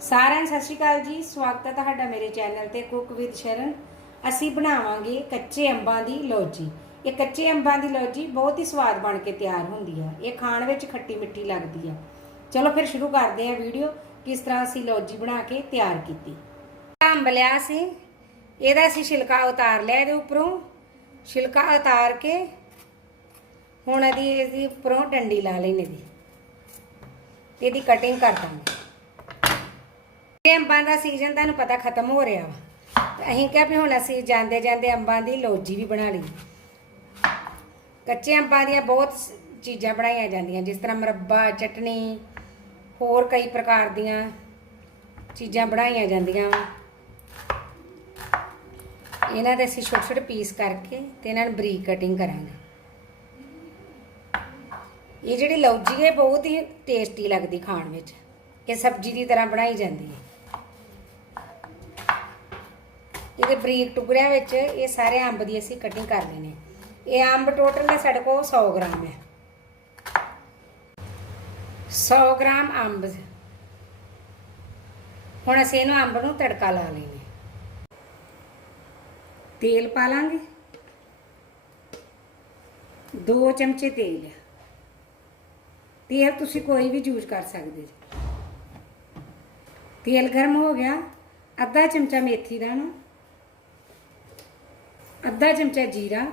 ਸਾਰਿਆਂ ਨੂੰ ਸਤਿ ਸ਼੍ਰੀ ਅਕਾਲ ਜੀ। ਸਵਾਗਤ ਹੈ ਤੁਹਾਡਾ ਮੇਰੇ ਚੈਨਲ ਤੇ ਕੁੱਕ ਵਿਦ ਸ਼ਰਨ। ਅਸੀਂ ਬਣਾਵਾਂਗੇ ਕੱਚੇ ਅੰਬਾਂ ਦੀ ਲੌਜੀ। ਇਹ ਕੱਚੇ ਅੰਬਾਂ ਦੀ ਲੌਜੀ ਬਹੁਤ ਹੀ ਸਵਾਦ ਬਣ ਕੇ ਤਿਆਰ ਹੁੰਦੀ ਆ ਇਹ ਖਾਣ ਵਿੱਚ ਖੱਟੀ ਮਿੱਠੀ ਲੱਗਦੀ ਆ ਚਲੋ ਫਿਰ ਸ਼ੁਰੂ ਕਰਦੇ ਹਾਂ ਵੀਡੀਓ, ਕਿਸ ਤਰ੍ਹਾਂ ਅਸੀਂ ਲੌਜੀ ਬਣਾ ਕੇ ਤਿਆਰ ਕੀਤੀ। ਅੰਬ ਲਿਆ ਸੀ। ਇਹਦਾ ਅਸੀਂ ਛਿਲਕਾ ਉਤਾਰ ਲਿਆ ਇਹਦੇ ਉੱਪਰੋਂ। ਛਿਲਕਾ ਉਤਾਰ ਕੇ ਹੁਣ ਇਹਦੀ ਇਹਦੀ ਉੱਪਰੋਂ ਡੰਡੀ ਲਾ ਲੈਣੀ ਦੀ ਤੇ ਇਹਦੀ ਕਟਿੰਗ ਕਰ ਦਾਂਗੇ। ਇਹ ਅੰਬਾਂ ਦਾ ਸੀਜ਼ਨ ਤੁਹਾਨੂੰ ਪਤਾ ਖਤਮ ਹੋ ਰਿਹਾ ਵਾ। ਤੇ ਅਸੀਂ ਕਿਹਾ ਵੀ ਹੁਣ ਅਸੀਂ ਜਾਂਦੇ ਜਾਂਦੇ ਅੰਬਾਂ ਦੀ ਲੌਜੀ ਵੀ ਬਣਾ ਲਈ। ਕੱਚੇ ਅੰਬਾਂ ਦੀਆਂ ਬਹੁਤ ਚੀਜ਼ਾਂ ਬਣਾਈਆਂ ਜਾਂਦੀਆਂ, ਜਿਸ ਤਰ੍ਹਾਂ ਮਰੱਬਾ ਚਟਣੀ ਹੋਰ ਕਈ ਪ੍ਰਕਾਰ ਦੀਆਂ ਚੀਜ਼ਾਂ ਬਣਾਈਆਂ ਜਾਂਦੀਆਂ ਵਾ। ਇਹਨਾਂ ਦੇ ਅਸੀਂ ਛੋਟੇ ਛੋਟੇ ਪੀਸ ਕਰਕੇ ਤੇ ਇਹਨਾਂ ਨੂੰ ਬਰੀਕ ਕਟਿੰਗ ਕਰਾਂਗੇ। ਇਹ ਜਿਹੜੀ ਲੌਜੀ ਹੈ ਬਹੁਤ ਹੀ ਟੇਸਟੀ ਲੱਗਦੀ ਖਾਣ ਵਿੱਚ। ਇਹ ਸਬਜ਼ੀ ਦੀ ਤਰ੍ਹਾਂ ਬਣਾਈ ਜਾਂਦੀ ਹੈ। ਇਹਦੇ ਬਰੀਕ ਟੁਕੜਿਆਂ ਵਿੱਚ ਇਹ ਸਾਰੇ ਅੰਬ ਦੀ ਅਸੀਂ ਕਟਿੰਗ ਕਰ ਲੈਣੀ ਇਹ ਅੰਬ ਟੋਟਲ ਹੈ ਸਾਡੇ ਕੋਲ 100 ਗ੍ਰਾਮ ਹੈ। 100 ਗ੍ਰਾਮ ਅੰਬ। ਹੁਣ ਅਸੀਂ ਇਹਨੂੰ ਅੰਬ ਨੂੰ ਤੜਕਾ ਲਾ ਲੈਣੇ ਤੇਲ ਪਾ ਲਾਂਗੇ। 2 ਚਮਚੇ ਤੇਲ। ਤੇਲ ਤੁਸੀਂ ਕੋਈ ਵੀ ਯੂਜ਼ ਕਰ ਸਕਦੇ ਜੀ ਤੇਲ ਗਰਮ ਹੋ ਗਿਆ। ਅੱਧਾ ਚਮਚਾ ਮੇਥੀ ਦਾਣਾ। ਅੱਧਾ ਚਮਚਾ ਜੀਰਾ,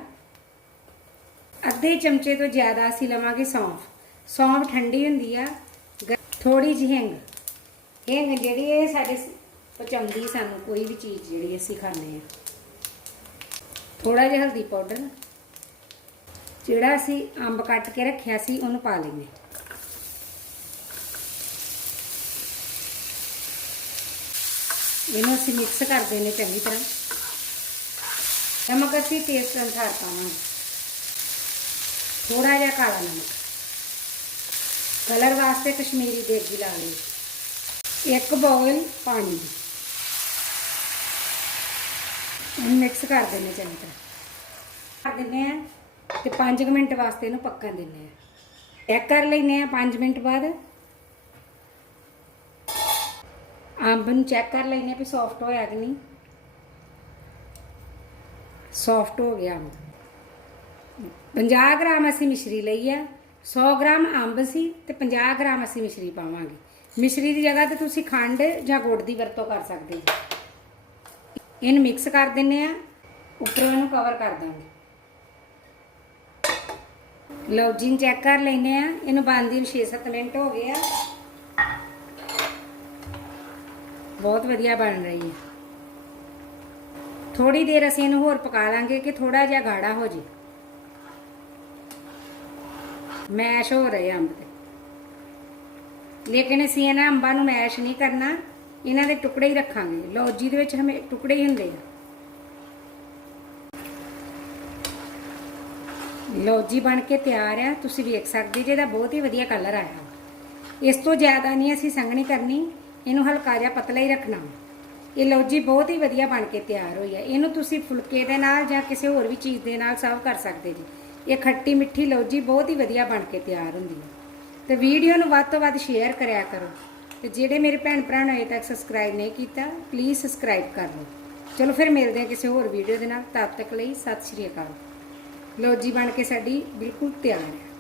ਅੱਧੇ ਚਮਚੇ ਤੋਂ ਜ਼ਿਆਦਾ ਅਸੀਂ ਲਵਾਂਗੇ ਸੌਂਫ। ਸੌਂਫ ਠੰਡੀ ਹੁੰਦੀ ਆ ਥੋੜੀ ਜਿਹੀ ਹਿੰਗ। ਹਿੰਗ ਜਿਹੜੀ ਇਹ ਸਾਡੇ ਸ- ਪਚਾਉਂਦੀ ਸਾਨੂੰ ਕੋਈ ਵੀ ਚੀਜ਼ ਜਿਹੜੀ ਅਸੀਂ ਖਾਂਦੇ ਆ। ਥੋੜਾ ਜਿਹਾ ਹਲਦੀ ਪਾਊਡਰ, ਜਿਹੜਾ ਅਸੀਂ ਅੰਬ ਕੱਟ ਕੇ ਰੱਖਿਆ ਸੀ ਉਹਨੂੰ ਪਾ ਲੈਂਦੇ। ਇਹਨੂੰ ਅਸੀਂ ਮਿਕਸ ਕਰ ਦੇਣੇ ਚੰਗੀ ਤਰ੍ਹਾਂ। ਨਮਕ ਅਸੀਂ ਟੇਸਟ ਅਨੁਸਾਰ ਪਾਵਾਂਗੇ। ਥੋੜਾ ਜਿਹਾ ਕਾਲਾ ਨਮਕ। ਕਲਰ ਵਾਸਤੇ ਕਸ਼ਮੀਰੀ ਦੇਗੀ ਲਾ ਲਈ ਇੱਕ ਬਾਉਲ ਪਾਣੀ। ਦੀ ਇਹਨੂੰ ਮਿਕਸ ਕਰ ਦੇਣੇ ਚੰਗੀ ਤਰ੍ਹਾਂ। ਕਰ ਦਿੰਨੇ ਆ ਤੇ 5 ਮਿੰਟ ਵਾਸਤੇ ਇਹਨੂੰ ਪੱਕਣ ਦਿੰਨੇ ਆ ਚੈੱਕ ਕਰ ਲੈਨੇ ਆ 5 ਮਿੰਟ ਬਾਅਦ। ਅੰਬ ਨੂੰ ਚੈੱਕ ਕਰ ਲੈਨੇ ਵੀ ਸੌਫਟ ਹੋਇਆ ਕਿ ਨਹੀਂ। ਸੌਫਟ ਹੋ ਗਿਆ ਅੰਬ 50 ਗ੍ਰਾਮ ਅਸੀਂ ਮਿਸ਼ਰੀ ਲਈ ਆ 100 ਗ੍ਰਾਮ ਅੰਬ ਸੀ ਤੇ 50 ਗ੍ਰਾਮ ਅਸੀਂ ਮਿਸ਼ਰੀ ਪਾਵਾਂਗੇ। ਮਿਸ਼ਰੀ ਦੀ ਜਗ੍ਹਾ ਤੇ ਤੁਸੀਂ ਖੰਡ ਜਾਂ ਗੁੜ ਦੀ ਵਰਤੋਂ ਕਰ ਸਕਦੇ ਜੀ ਇਹਨੂੰ ਮਿਕਸ ਕਰ ਦਿੰਨੇ ਆ, ਉੱਪਰੋਂ ਇਹਨੂੰ ਕਵਰ ਕਰ ਦਾਂਗੇ। ਲਓ ਜੀ ਚੈੱਕ ਕਰ ਲੈਨੇ ਆ। ਇਹਨੂੰ ਬੰਦੀ ਨੂੰ 6-7 ਮਿੰਟ ਹੋ ਗਏ ਆ। ਬਹੁਤ ਵਧੀਆ ਬਣ ਰਹੀ ਹੈ ਥੋੜੀ ਦੇਰ ਅਸੀਂ ਇਹਨੂੰ ਹੋਰ ਪਕਾ ਲਾਂਗੇ ਕਿ ਥੋੜਾ ਜਿਹਾ ਗਾੜਾ ਹੋ ਜੇ। ਮੈਸ਼ ਹੋ ਰਹੇ ਅੰਬ ਤੇ ਲੇਕਿਨ ਅਸੀਂ ਇਹਨਾਂ ਅੰਬਾਂ ਨੂੰ ਮੈਸ਼ ਨਹੀਂ ਕਰਨਾ, ਇਹਨਾਂ ਦੇ ਟੁਕੜੇ ਹੀ ਰੱਖਾਂਗੇ। ਲੌਜੀ ਦੇ ਵਿੱਚ ਹਮੇ ਟੁਕੜੇ ਹੀ ਹੁੰਦੇ ਆ। ਲੌਜੀ ਬਣ ਕੇ ਤਿਆਰ ਆ। ਤੁਸੀਂ ਵੇਖ ਸਕਦੇ ਜੇ ਇਹਦਾ ਬਹੁਤ ਹੀ ਵਧੀਆ ਕਲਰ ਆਇਆ। ਇਸ ਤੋਂ ਜ਼ਿਆਦਾ ਨਹੀਂ ਅਸੀਂ ਸੰਘਣੀ ਕਰਨੀ, ਇਹਨੂੰ ਹਲਕਾ ਜਿਹਾ ਪਤਲਾ ਹੀ ਰੱਖਣਾ। ਇਹ ਲੌਜੀ ਬਹੁਤ ਹੀ ਵਧੀਆ ਬਣ ਕੇ ਤਿਆਰ ਹੋਈ ਹੈ। ਇਹਨੂੰ ਤੁਸੀਂ ਫੁਲਕੇ ਦੇ ਨਾਲ ਜਾਂ ਕਿਸੇ ਹੋਰ ਵੀ ਚੀਜ਼ ਦੇ ਨਾਲ ਸਰਵ ਕਰ ਸਕਦੇ ਜੀ। ਇਹ ਖੱਟੀ ਮਿੱਠੀ ਲੌਜੀ ਬਹੁਤ ਹੀ ਵਧੀਆ ਬਣ ਕੇ ਤਿਆਰ ਹੁੰਦੀ ਹੈ। ਤੇ ਵੀਡੀਓ ਨੂੰ ਵੱਧ ਤੋਂ ਵੱਧ ਸ਼ੇਅਰ ਕਰਿਆ ਕਰੋ। ਤੇ ਜਿਹੜੇ ਮੇਰੇ ਭੈਣ ਭਰਾ ਨੇ ਅਜੇ ਤੱਕ ਸਬਸਕ੍ਰਾਈਬ ਨਹੀਂ ਕੀਤਾ ਪਲੀਜ਼ ਸਬਸਕ੍ਰਾਈਬ ਕਰ ਲਓ। ਚਲੋ ਫਿਰ ਮਿਲਦੇ ਹਾਂ ਕਿਸੇ ਹੋਰ ਵੀਡੀਓ ਦੇ ਨਾਲ। ਤਦ ਤੱਕ ਲਈ ਸਤਿ ਸ਼੍ਰੀ ਅਕਾਲ। ਲੌਜੀ ਬਣ ਕੇ ਸਾਡੀ ਬਿਲਕੁਲ ਤਿਆਰ ਹੈ।